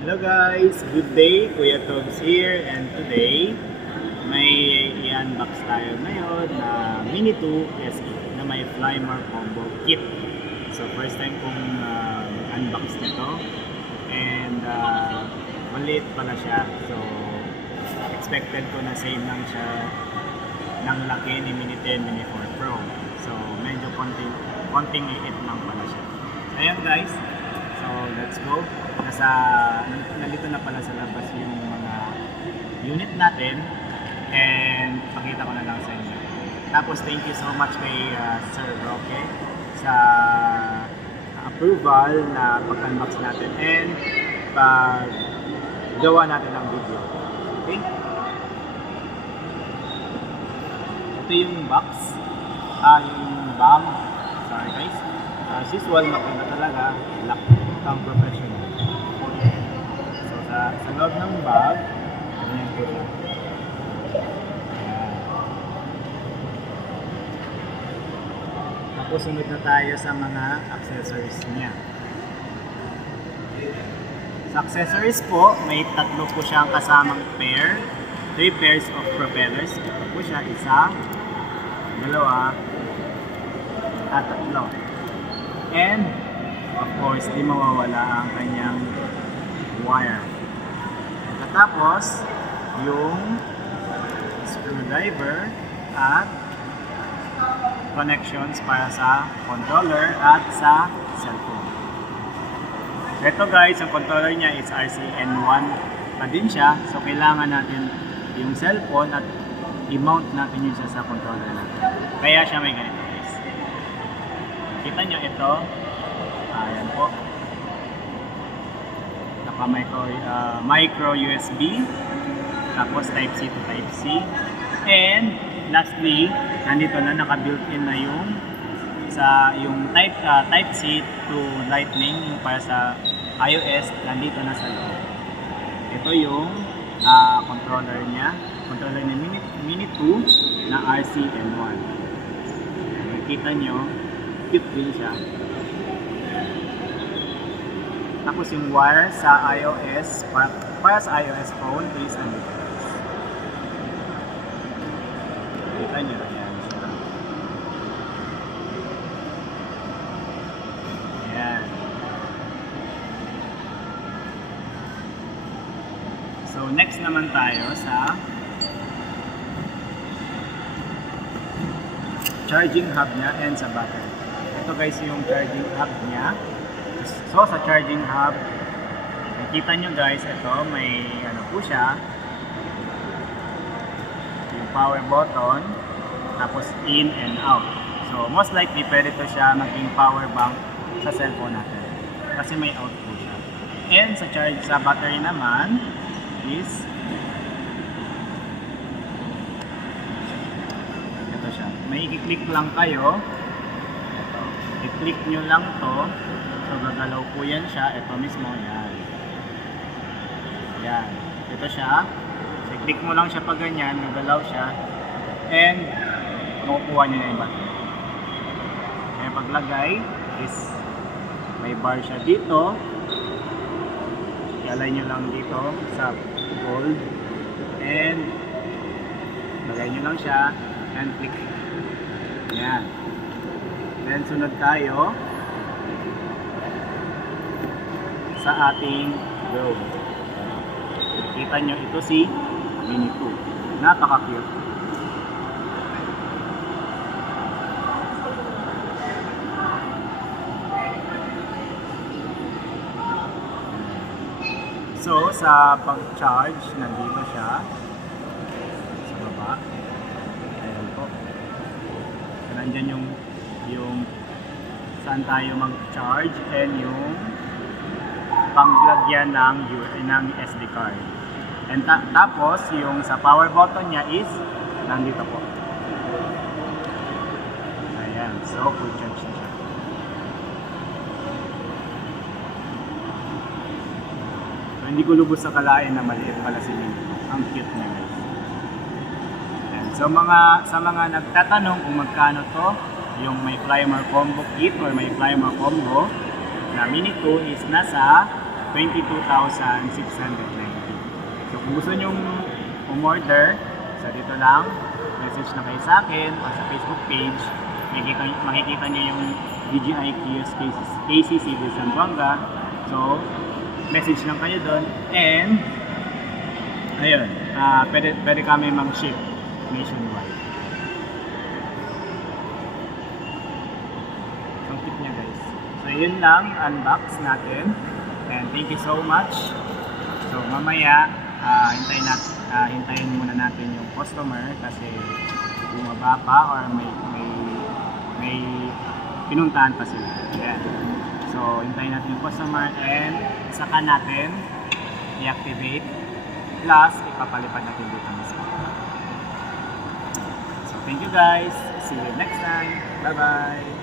Hello guys! Good day! Kuya Togs here, and today may i-unbox tayo ngayon na Mini 2 SE na may Flymar combo kit. So first time kong unbox nito, and maliit pala siya. So expected ko na same lang siya ng laki ni Mini 10, Mini 4 Pro. So medyo konting liit lang pala siya. Ayan guys, so let's go. Nalito na pala sa labas yung mga unit natin, and pakita ko na lang sa inyo. Tapos thank you so much kay Sir Roque sa approval na pag-unbox natin and pag-gawa natin ng video. Okay? Ito yung box. Yung bag. Sorry guys. As usual, maganda talaga. Lock ang professional. So sa loob ng bag, ganyan po siya. Ayan. Tapos sunod na tayo sa mga accessories niya. Sa accessories po, may tatlo po siyang kasamang pair. 3 pairs of propellers. Ito po siya, isa, dalawa, at tatlo. And of course, di mawawala ang kanyang wire. Tapos, yung screwdriver at connections para sa controller at sa cellphone. Ito guys, ang controller niya is RCN1 pa din siya. So, kailangan natin yung cellphone at i-mount natin yun siya sa controller natin. Kaya siya may ganito guys. Kita nyo ito. Ayan po. Micro USB. Tapos Type-C to Type-C. And lastly, nandito na naka-built-in na yung Type-C to Lightning yung para sa iOS. Nandito na sa loob. Ito yung controller niya. Controller ni Mini 2 na RCN1. Nakikita nyo, cute din siya. Tapos yung wire sa iOS, para sa iOS phone is andito. Kita nyo, ayan siya. Ayan. So next naman tayo sa charging hub niya and sa battery. Ito guys yung charging hub niya. So sa charging hub, nakita nyo guys, ito may ano po siya, yung power button, tapos in and out. So most likely pwede to siya maging power bank sa cellphone natin kasi may out po siya. And sa battery naman is ito siya. May i-click lang kayo. Ito. I-click nyo lang to. So, gagalaw po yan siya. Ito mismo, yan. Yan. Ito siya. So, click mo lang siya pag ganyan. Gagalaw siya. And, makukuha nyo na yung battery. Kaya paglagay is may bar siya dito. Ialay nyo lang dito sa gold. And, lagay nyo lang siya. And click. Yan. Then, sunod tayo sa ating globe. Kita nyo, ito si Mini 2. Napaka-cute. So, sa pag-charge, nandito siya sa baba. Ayan po. Nandyan yung saan tayo mag-charge and yung panglagyan ng SD card. And tapos, yung sa power button niya is nandito po. Ayan. So, full charge na siya. So, hindi ko lubos sa kalain na maliit pala si Mini. Ang cute niya guys. Ayan. So, sa mga nagtatanong kung magkano to, yung may Flymar combo kit or may Flymar combo na Mini 2 is nasa 22,690. So kung gusto nyong umorder, so dito lang, message na kayo sa akin o sa Facebook page. Makikita nyo yung DJI Kiosk KCC de Zamboanga. So, message lang kayo doon. And, ayun, pwede kami mag-ship nationwide. So, tip niya guys. So, yun lang, unbox natin. And thank you so much. So, mamaya, hintayin muna natin yung customer kasi bumaba pa or may pinuntahan pa sila. Ayan. So, hintayin natin yung customer and saka natin i-activate plus ipapalipad natin dito mismo. So, thank you guys. See you next time. Bye-bye.